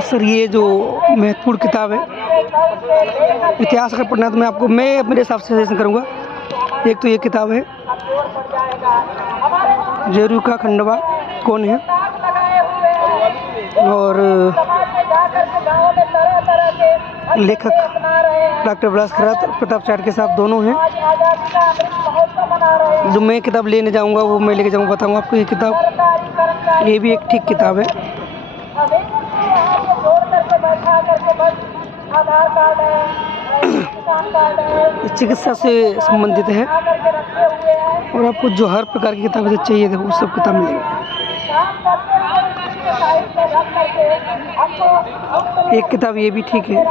Sir ये जो महत्वपूर्ण किताब है इतिहास अगर पढ़ना है तो मैं मेरे हिसाब से सजेशन करूँगा। एक तो ये किताब है जेरूका खंडवा कौन है, और लेखक डॉक्टर प्रताप चाट के साथ दोनों हैं। जो मैं किताब लेने जाऊंगा वो मैं लेके जाऊंगा, बताऊंगा आपको। ये किताब ये भी एक ठीक किताब है। चिकित्सा से संबंधित है और आपको जो हर प्रकार की किताबें चाहिए थे वो सब किताब मिलेंगी। एक किताब ये भी ठीक है,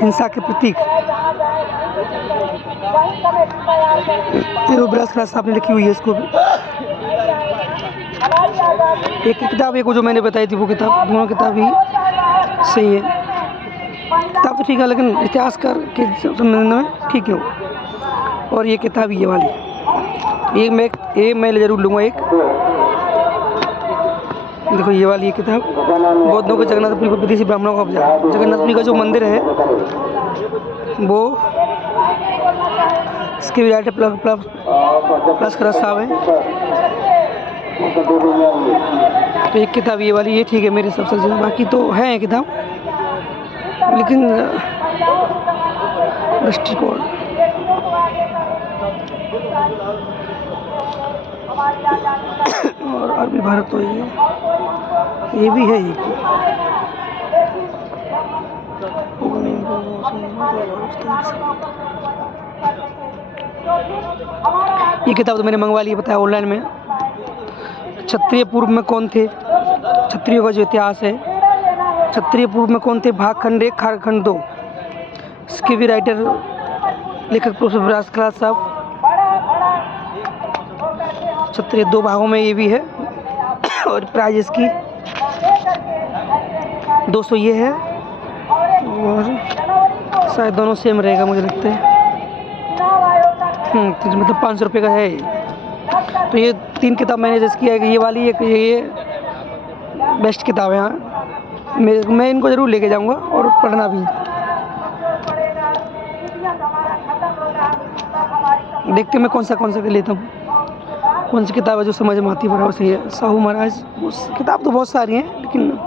हिंसा के प्रतीक, बृहस्पति साहब ने लिखी हुई है इसको भी। एक किताब एक जो मैंने बताई थी वो किताब, दोनों किताब ही सही है। किताब तो ठीक है लेकिन इतिहासकार के संबंध में ठीक है वो। और ये किताब ये वाली ये मैं ज़रूर लूँगा एक। देखो ये वाली ये किताब बौद्धों के जगन्नाथपुरी विदेशी ब्राह्मणों का उपजा। जगन्नाथपुरी का जो मंदिर है वो इसके भी राइटर प्लस कर साहब है। तो एक किताब ये वाली ये ठीक है मेरे हिसाब से। बाकी तो है किताब लेकिन दृष्टिकोण और अरबी भारत तो ये भी है एक। ये किताब तो मैंने मंगवा ली, बताया ऑनलाइन में। क्षत्रिय पूर्व में कौन थे, क्षत्रियों का जो इतिहास है, क्षत्रिय पूर्व में कौन थे, भाग खंड 1 खंड 2। इसके भी राइटर लेखक प्रोफेसर बृहस्पति साहब। क्षत्रिय 2 भागों में ये भी है और प्राइस इसकी 200 ये है और शायद दोनों सेम रहेगा मुझे लगता है। तो मतलब 500 रुपये का है। तो ये 3 किताब मैंने जैसे किया है, ये वाली एक ये बेस्ट किताब है। हाँ मैं इनको ज़रूर लेके जाऊंगा और पढ़ना भी। देखते मैं कौन सा लेता हूँ, कौन सी किताब है जो समझ में आती है बराबर सही है। साहू महाराज उस किताब तो बहुत सारी हैं लेकिन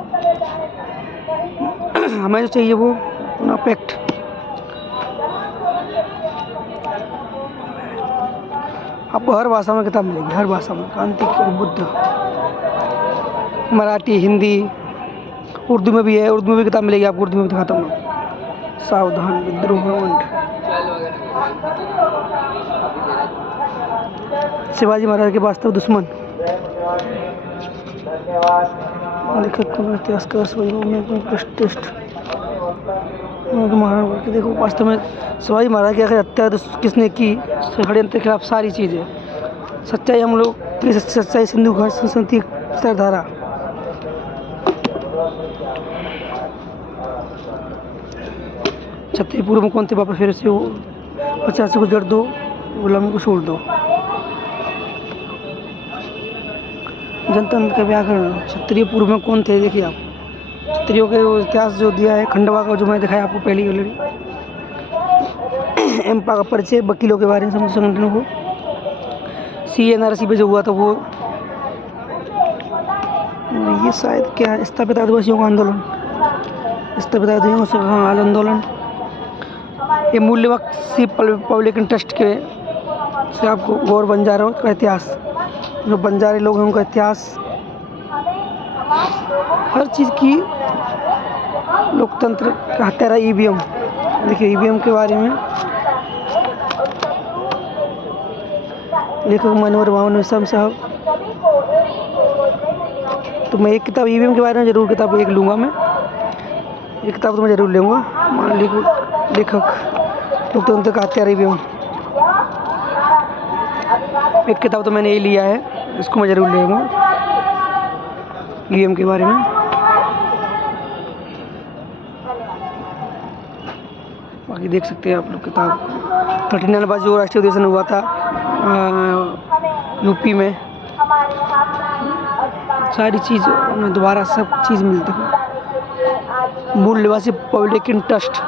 हमें जो चाहिए वो अपना पैक्ट। आपको हर भाषा में किताब मिलेगी, हर भाषा में। क्रांति और बुद्ध, मराठी, हिंदी, उर्दू में भी है। उर्दू में भी किताब मिलेगी आपको, उर्दू में भी दिखाता हूँ। सावधान विद्रोह शिवाजी महाराज के वास्तव दुश्मन, लेखक इतिहासकार महाराज। देखो वास्तव में शिवाजी महाराज की आखिर हत्या किसने की, षड्यंत्र के खिलाफ सारी चीज़ें। सच्चाई हम लोग सच्चाई सिंधु घाट संस्कृति विचारधारा। क्षत्रिय पूर्व में कौन थे, वापस फिर से वो 50 को जड़ दो, गुलामी को छोड़ दो। जनतंत्र का व्याकरण, क्षत्रिय पूर्व में कौन थे, देखिए आप क्षत्रियों के इतिहास जो दिया है। खंडवा का जो मैं दिखाया आपको पहले ऑलरेडी। एम्पा का परिचय, वकीलों के बारे में संगठनों को। CNRC पे जो हुआ था वो, ये शायद क्या स्थापित आदिवासियों का आंदोलन, स्थापित आदिवासियों का आंदोलन। ये मूल्यवक पब्लिक इंटरेस्ट के से आपको गौर बंजारों का इतिहास, जो बंजारे लोग हैं उनका इतिहास, हर चीज़ की। लोकतंत्र का हत्यारा EVM, देखिए EVM के बारे में लेखक मनोहर भावन साहब। तो मैं एक किताब EVM के बारे में ज़रूर किताब एक लूँगा। मैं एक किताब तो मैं ज़रूर लूँगा। मान लेखक लोकतंत्र का हत्यारा EVM, एक किताब तो मैंने ये लिया है, इसको मैं ज़रूर लूँगा EVM के बारे में। बाकी देख सकते हैं आप लोग किताब 39 बार जो राष्ट्रीय अधिवेशन हुआ था यूपी में, सारी चीज़ दोबारा सब चीज़ मिलती है। मूल निवासी पब्लिक इन ट्रस्ट।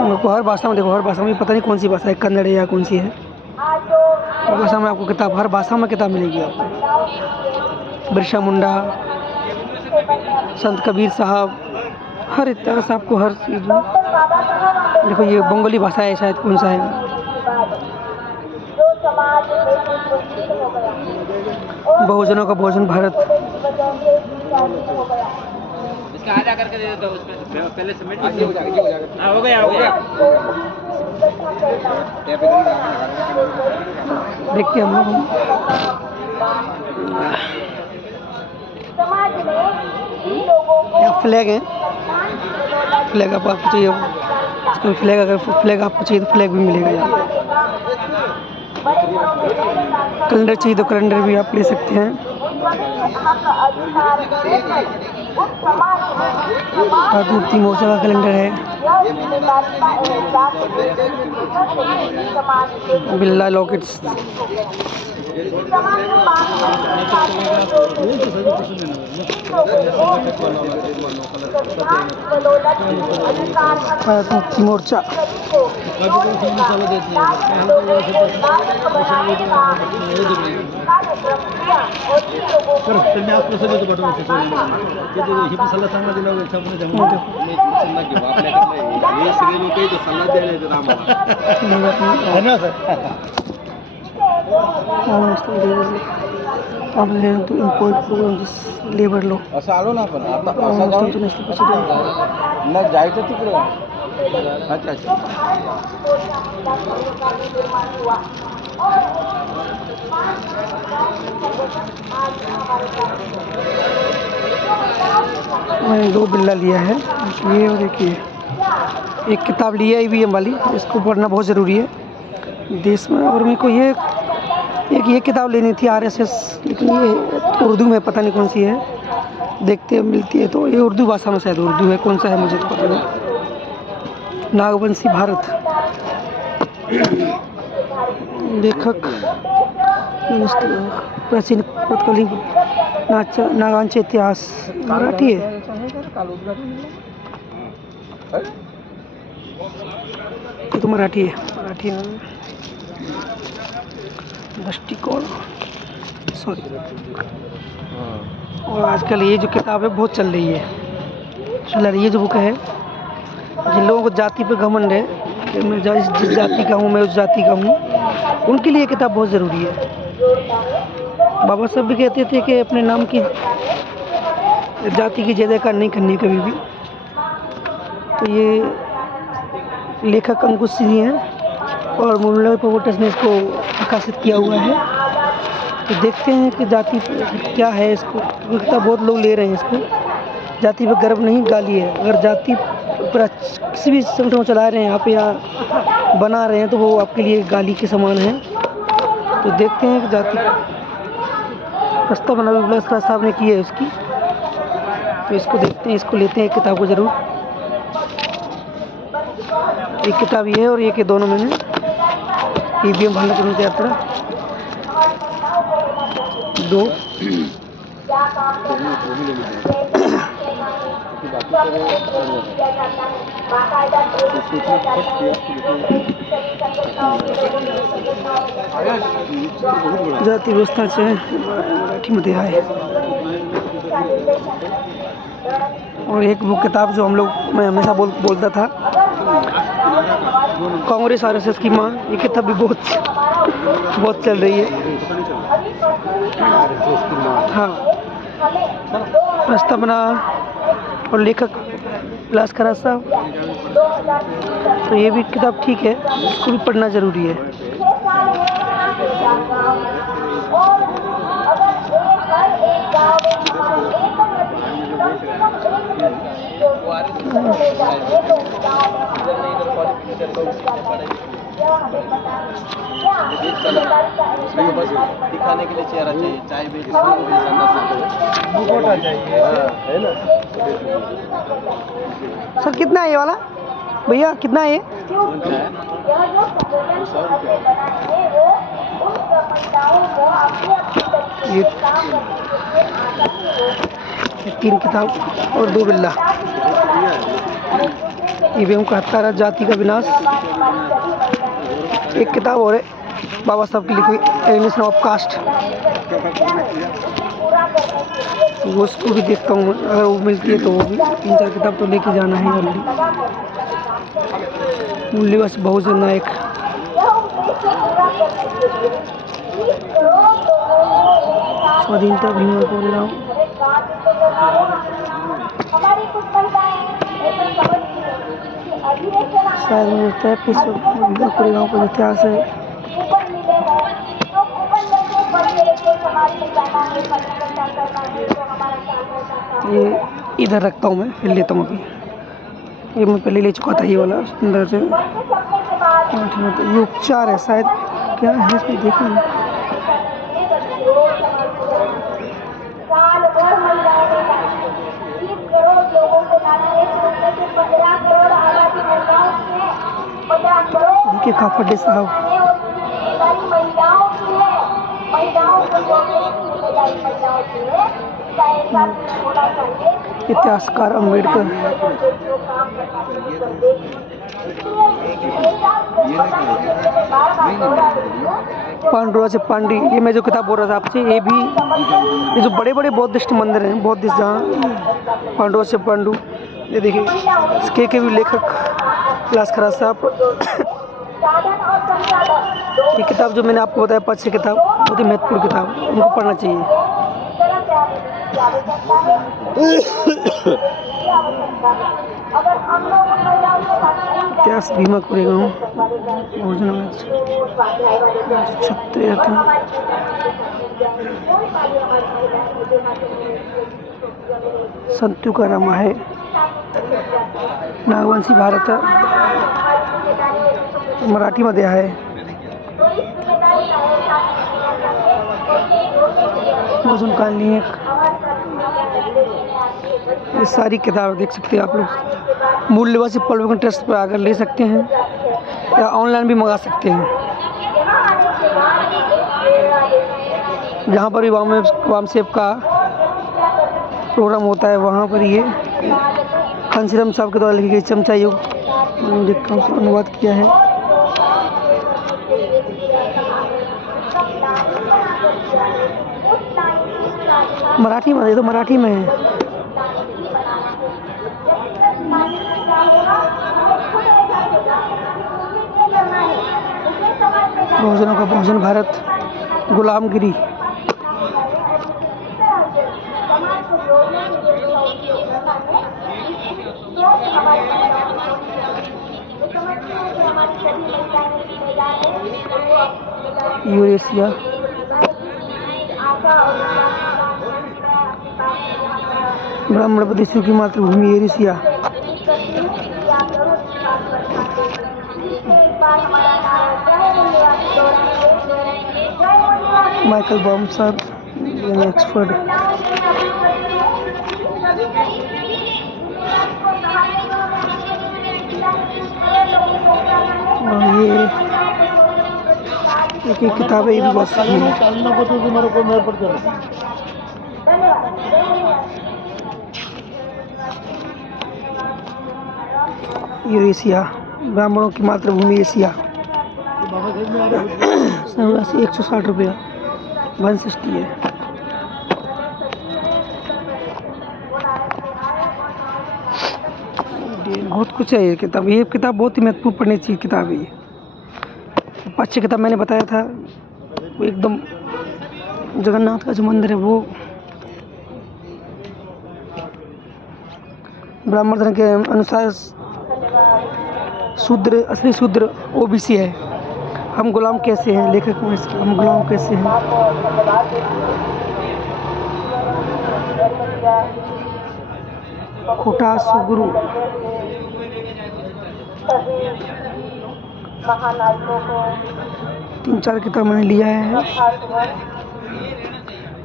आपको हर भाषा में देखो, हर भाषा में पता नहीं कौन सी भाषा है, कन्नड़ है या कौन सी है, हर भाषा में आपको किताब, हर भाषा में किताब मिलेगी आपको। बिरसा मुंडा, संत कबीर साहब, हर एक तरह से आपको हर चीज़ में। देखो ये बंगाली भाषा है शायद, कौन सा है, बहुजनों का भोजन भारत। इसका आधा करके दे देता हूं, उसमें पहले सबमिट हो जाएगा। हां हो गया हो गया। देखते हैं हम लोग। फ्लैग है, फ्लैग आपको चाहिए, इसको फ्लैग, अगर फ्लैग आपको चाहिए तो फ्लैग भी मिलेगा यहाँ। कैलेंडर चाहिए तो कैलेंडर भी आप ले सकते हैं। भारत मुक्ति मोर्चा का कैलेंडर है। बिरला लॉकेट्स, भारत मुक्ति मोर्चा। लेबर लो असं आलो ना आपण आता असं जाऊन ना जायचं तिकडे। अच्छा अच्छा मैंने दो बिल्ला लिया है, ये और एक ये। एक किताब लिया ईवीएम वाली, इसको पढ़ना बहुत ज़रूरी है देश में। और मेरे को ये किताब लेनी थी आरएसएस, लेकिन ये उर्दू में पता नहीं कौन सी है, देखते हैं मिलती है तो। ये उर्दू भाषा में शायद उर्दू है, कौन सा है मुझे तो पता नहीं। नागवंशी भारत, लेखक प्राचीन तत्कालीन नागांचे इतिहास, मराठी है। ये तो मराठी है, मराठी में दृष्टिकोण, सॉरी। और आजकल ये जो किताब है बहुत चल रही है, ये जो बुक है, जिन लोगों को जाति पे घमंड है कि मैं जिस जाति का हूँ, मैं उस जाति का हूँ, उनके लिए किताब बहुत ज़रूरी है। बाबा साहब भी कहते थे कि अपने नाम की जाति की जयकार नहीं करनी कभी भी। तो ये लेखक अंकुश सिंह हैं और मूललाल प्रमोटर्स ने इसको प्रकाशित किया हुआ है। तो देखते हैं कि जाति क्या है, इसको किताब बहुत लोग ले रहे हैं इसको। जाति पर गर्व नहीं, गाली है। अगर जाति पर किसी भी संगठन को चला रहे हैं आप या बना रहे हैं तो वो आपके लिए गाली के समान है। तो देखते हैं कि जाति प्रस्तावना विप्लव साहब ने की है उसकी, तो इसको देखते हैं, इसको लेते हैं किताब को ज़रूर। एक किताब ये है और एक, दोनों मैंने ईवीएम भरने के लिए तैयार पड़ा। दो जाति व्यवस्था से मराठी मध्ये आहे। और एक वो किताब जो हम लोग, मैं हमेशा बोलता था, कांग्रेस आरएसएस की माँ, ये किताब भी बहुत चल रही है। हाँ, प्रस्तावना और लेखक लास्कर साहब, तो ये भी किताब ठीक है, इसको भी पढ़ना ज़रूरी है। दिखाने के लिए चेहरा चाहिए, चाय भी है ना। सर कितना है ये वाला भैया, कितना है ये? ये 3 किताब और 2 बिल्ला। ईवीएम का हत्यारा, जाति का विनाश, एक किताब और है बाबा साहब की लिखी हुई एलिमिनेशन ऑफ कास्ट, वो उसको भी देखता हूँ अगर वो मिलती है तो वो भी 3-4 किताब तो लेके जाना है जल्दी। मूल्यवान बहुजन नायक, स्वाधीनता भीम बोल रहा हूँ। शायद मुझे लगता है पूरे गाँव का इतिहास है। ये इधर रखता हूँ मैं, फिर लेता हूँ अभी। ये मैं पहले ले चुका था ये वाला अंदर से। ये उपचार है शायद, क्या है इसमें देखा नहीं। खापड़े साहब इतिहासकार अम्बेडकर, पांडुरा से पांडी, ये मैं जो किताब बोल रहा था आपसे, ये भी ये जो बड़े बड़े बौद्धिस्ट मंदिर हैं, बौद्धिस्ट जहाँ पांडुरा से पांडु, ये देखिए इसके भी लेखक लास्करा साहब। ये किताब जो मैंने आपको बताया 5-6 किताब बहुत ही महत्वपूर्ण किताब, उनको पढ़ना चाहिए। इतिहास भीमा कोरेगांव, क्षत्रिय था, संतु का रमा है, नागवंशी भारत मराठी मध्ये आहे। अजून कालनी एक, ये सारी किताब देख सकते हैं आप लोग। मूल्यवासी पब्लिक ट्रस्ट पर आकर ले सकते हैं या ऑनलाइन भी मंगा सकते हैं। जहाँ पर भी वामसेव का प्रोग्राम होता है वहाँ पर ये खानसीराम साहब के द्वारा लिखी गई चमचा युग अनुवाद किया है। मराठी में, ये तो मराठी में है। बहुजनों का बहुजन भारत, गुलामगिरी, यूरेशिया, ब्राह्मण प्रदेशों की मातृभूमि यूरेशिया, माइकल बॉम साहब, ऑक्सफोर्ड, और ये एक किताबें ये भी बहुत सही है। यूरेशिया, ब्राह्मणों की मातृभूमि एशिया, 160 रुपया, 160 है। बहुत कुछ है ये किताब। ये किताब बहुत ही महत्वपूर्ण पढ़ने चाहिए किताब है ये। 5-6 किताब मैंने बताया था, वो एकदम जगन्नाथ का जो मंदिर है वो ब्राह्मण धर्म के अनुसार शूद्र, असली शूद्र ओबीसी है। हम गुलाम कैसे हैं, लेखक में हम गुलाम कैसे हैं। खोटा सुगुरु, महानायकों को 3-4 किताब मैंने लिया है।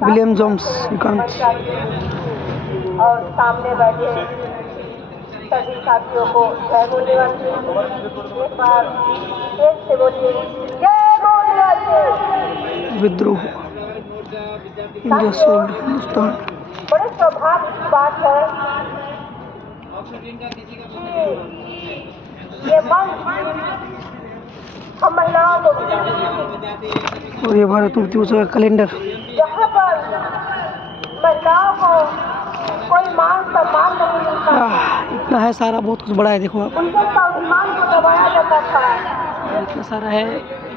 विलियम जोन्स और सामने बैठे सभी साथियों को जय मूल्यवान। एक बार तेज से बोलिए जय मूल्यवान। विद्रोह, इंडिया सोल्ड हिंदुस्तान। बड़े सौभाग्य की बात है ये मंच हम महिलाओं को मिला और ये भारत मूर्ति उत्सव का कैलेंडर। जहाँ पर महिलाओं को कोई मान सम्मान नहीं मिलता इतना है सारा, बहुत कुछ बड़ा है, देखो आप उनके स्वाभिमान को दबाया जाता था। इतना सारा है।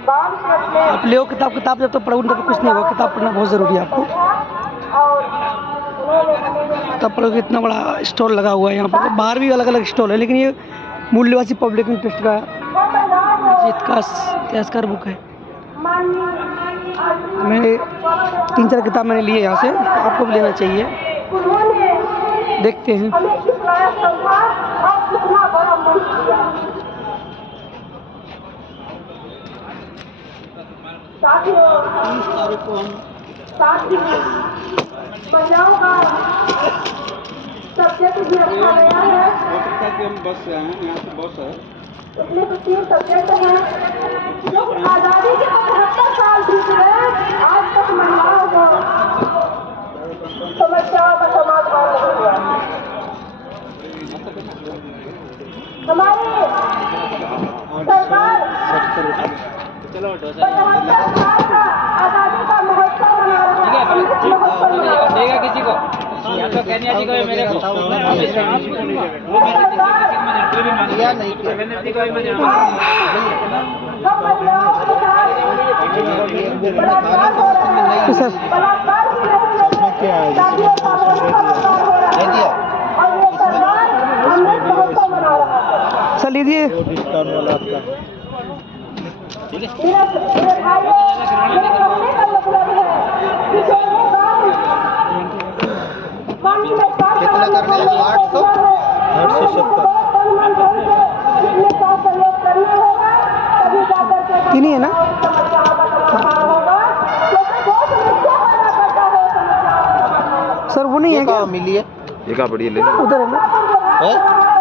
बाल में आप ले किताब जब तक पढ़ोगे तब कुछ नहीं होगा। किताब पढ़ना बहुत ज़रूरी है आपको। और उन्होंने हमें किताब पढ़ोगे। इतना बड़ा स्टॉल लगा हुआ है यहाँ पर। बाहर भी अलग अलग स्टॉल है, लेकिन ये मूल्यवासी पब्लिक इंटरेस्ट का जीत का इतिहासकार बुक है। मैंने 3-4 किताब मैंने लिए यहाँ से, आपको भी लेना चाहिए। देखते हैं। हमें कितना सम्मान और कितना बड़ा मंच दिया। साथियों, महिलाओं का सब्जेक्ट भी रखा गया है। हम बस से आए हैं, यहाँ से बस है। इसमें तो 3 सब्जेक्ट हैं। जो आज़ादी के 75 साल बीत गए, आज तक महिलाओं को समस्याओं का समाधान नहीं हुआ। हमारी सरकार 75 साल का आज़ादी का महोत्सव मना रही है। देगा किसी को या तो कन्या जी को या मेरे को या नहीं किया। जी को मैं हम महिलाओं के साथ बलात्कार हो रहा है। सर बलात्कार भी नहीं है। शादियों का महोत्सव मना हो रहा है। और ये सरकार हमने महोत्सव मना रहा है। सर लीजिए। मेरे भाइयों, मेरे कहने का मतलब है कि जो ये पानी में कितना करना है? 870 इसमें का सहयोग करना होगा, तभी जाकर के तीन ही है ना? समस्याओं का समाधान होगा। क्योंकि जो समस्या पैदा करता है समस्याओं सर वो नहीं है क्या? मिली है ये का बढ़िया ले उधर है ना? है?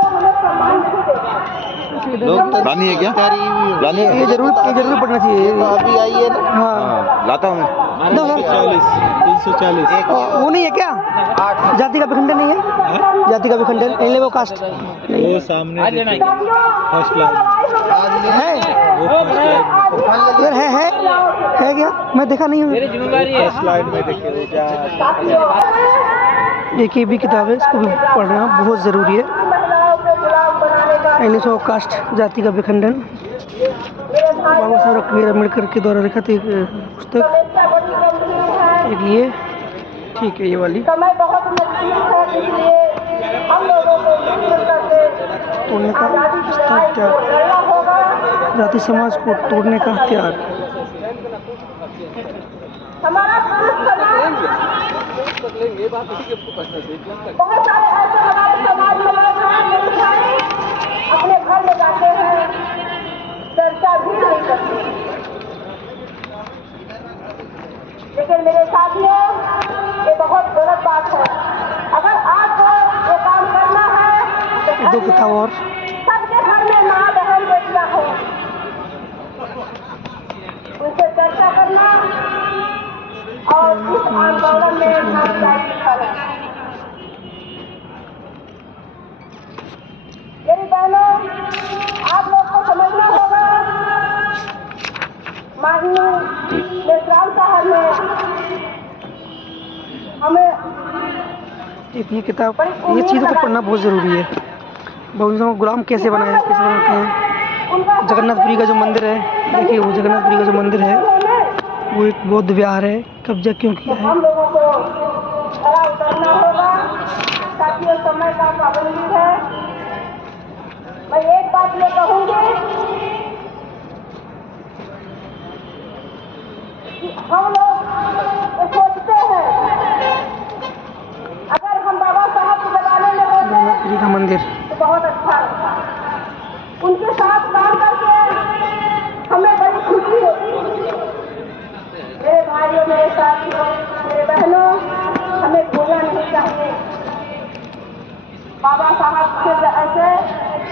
हमें सम्मान नहीं देगा। रानी है क्या? रानी ये जरूर पढ़ना चाहिए। अभी आई है ना? हाँ लाता हूँ मैं। दो सर। 340 वो नहीं है क्या? जाति का विखंडन नहीं है? जाति का विखंडन एन लेवल कास्ट वो सामने आज लेना है फर्स्ट लाइन है? वो फर्स्ट लाइन उधर है क्या? मैं देखा नहीं हूँ। मेरी जिम्मेदारी है फर्स्ट लाइन में देखिए एक ये भी किताब है, इसको भी पढ़ना बहुत ज़रूरी है। महिलाओं को गुलाम बनाने का एन लेवल कास्ट जाति का विखंडन, बाबा साहब डॉक्टर अम्बेडकर के द्वारा लिखित एक पुस्तक। समस्या बड़ी गंभीर है। एक ये ठीक है, ये वाली समय बहुत नजदीक है, इसलिए हम लोगों को मिल करके तोड़ने का आज़ादी की लड़ाई को हथियार, लड़ना होगा। जाति समाज को तोड़ने का हथियार। हमारा पुरुष समाज बहुत सारे ऐसे हमारे समाज में लोग हैं जो बेचारे अपने घर में जाते हैं, चर्चा भी नहीं करते। लेकिन मेरे साथियों, ये बहुत गलत बात है। अगर आपको ये काम करना है तो दो किताब और सबके घर में माँ बहन बेटियां हो, उनसे चर्चा करना और इस आंदोलन में भागीदारी करना। मेरी बहनों, आप लोग को समझना होगा, माननीय मेश्राम साहब ने हमें एक ये किताब, ये चीज़ों को पढ़ना बहुत ज़रूरी है। भगवान को गुलाम कैसे बनाते हैं। उनका जगन्नाथपुरी का जो मंदिर है, देखिए वो जगन्नाथपुरी का जो मंदिर है वो एक बौद्ध विहार है। कब्जा क्यों किया है? हम लोगों को खरा उतरना होगा। साथियों, समय का पाबंदी है। मैं एक बात ये कहूँगी कि हम लोग ये सोचते हैं, अगर हम बाबा साहब के जमाने में होते जगन्नाथपुरी का मंदिर तो बहुत अच्छा होता। उनके साथ काम करके हमें बड़ी खुशी होती। मेरे भाइयों, मेरे साथियों, मेरे बहनों, हमें भूलना नहीं चाहिए बाबा साहब के ऐसे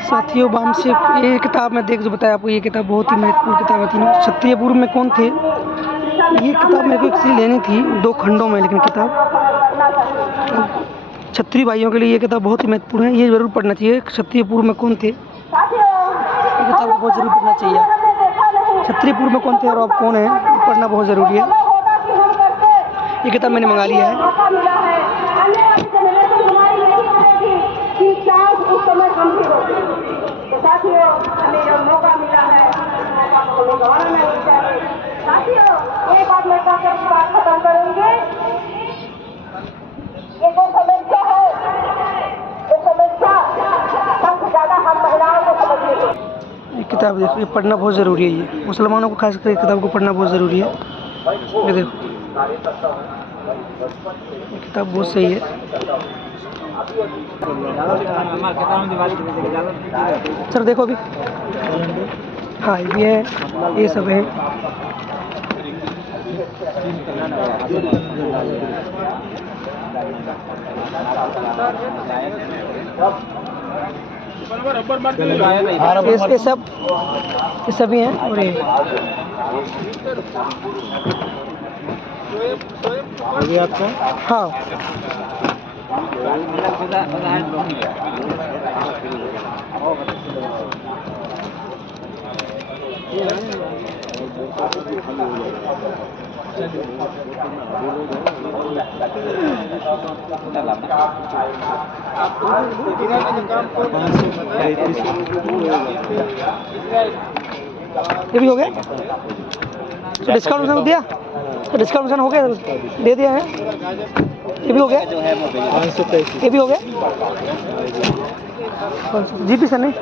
साथियों। बाम से ये किताब मैं देख जो बताया आपको, ये किताब बहुत ही महत्वपूर्ण किताब है। तीनों क्षत्रिय पूर्व में कौन थे, ये किताब मेरे को इसलिए लेनी थी 2 खंडों में, लेकिन किताब क्षत्रिय भाइयों के लिए ये किताब बहुत ही महत्वपूर्ण है, ये जरूर पढ़ना चाहिए। क्षत्रिय पूर्व में कौन थे, ये किताब को बहुत जरूर पढ़ना चाहिए। क्षत्रिय पूर्व में कौन थे और अब कौन है, ये पढ़ना बहुत ज़रूरी है। ये किताब मैंने मंगा लिया है। साथियों, हमें जो मौका मिला है, मौका को हमें गंवाना नहीं चाहिए। साथियों, एक बात मैं कहकर बात खत्म करूंगी। ये जो समस्या है, ये समस्या सबसे ज्यादा हम महिलाओं को समझनी है। ये किताब देखो, ये पढ़ना बहुत ज़रूरी है। ये मुसलमानों को खासकर ये किताब को पढ़ना बहुत ज़रूरी है। ये देखो, ये किताब बहुत सही है। सर देखो अभी, हाँ ये भी है, ये सब है। ये सब भी हैं और ये आपका हाँ ये भी हो गया। तो डिस्काउंट दिया, तो डिस्काउंट हो गया, दे दिया है। ये भी हो गया, ये भी हो गया। जी पी सर नहीं